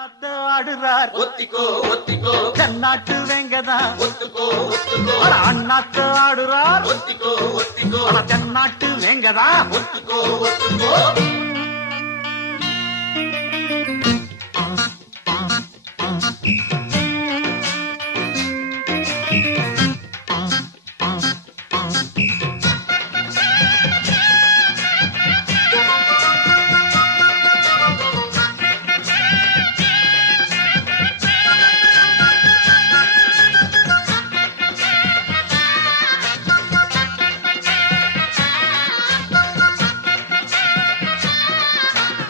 அண்ணாத்த ஆடுறார் ஒத்திக்கோ ஒத்திக்கோ தென்னாட்டு வெங்கதான் ஒத்துக்கோ ஒத்துக்கோ அண்ணாத்த ஆடுறார் ஒத்திக்கோ ஒத்திக்கோ தென்னாட்டு வெங்கதான் ஒத்துக்கோ ஒத்துக்கோ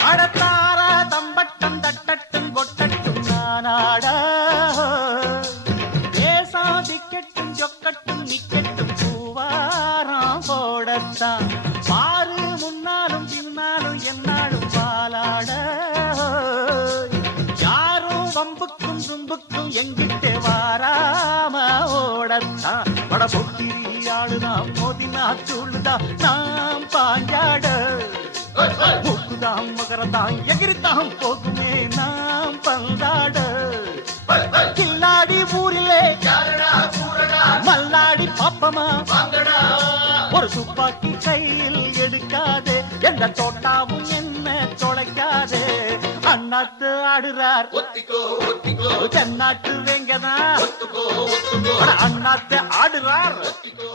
அடத்தார தம்பட்டம் தட்டட்டும் கொட்டட்டும் நானாடா தேசாதிக்கட்டும் சொக்கட்டும் நிக்கட்டும் பூவாரம் போடத்தான் பாரு முன்னாலும் பின்னாலும் என்னாலும் பாலாட யாரும் வம்புக்கும் தும்புக்கும் எங்கிட்டே வாராம ஓடத்தான் பட பொக்கிரி ஆளுதான் மோதினா சூழுதான் நாம் பாஞ்சாட மூக்குதாம் மகரதாம் எகிரித்தாம் போகுமே நாம் பந்தாட கில்லாடி ஊரிலே மல்லாடி பாப்பமா ஒரு துப்பாக்கி கையில் எடுக்காதே எந்த தோட்டாவும் என்ன தொலைக்காதே அண்ணாத்து ஆடுறார் ஒத்திக்கோ ஒத்திக்கோ தென்னாட்டு வெங்கதான் ஒத்துக்கோ ஒத்துக்கோ அண்ணாத்து ஆடுறார் ஒத்திக்கோ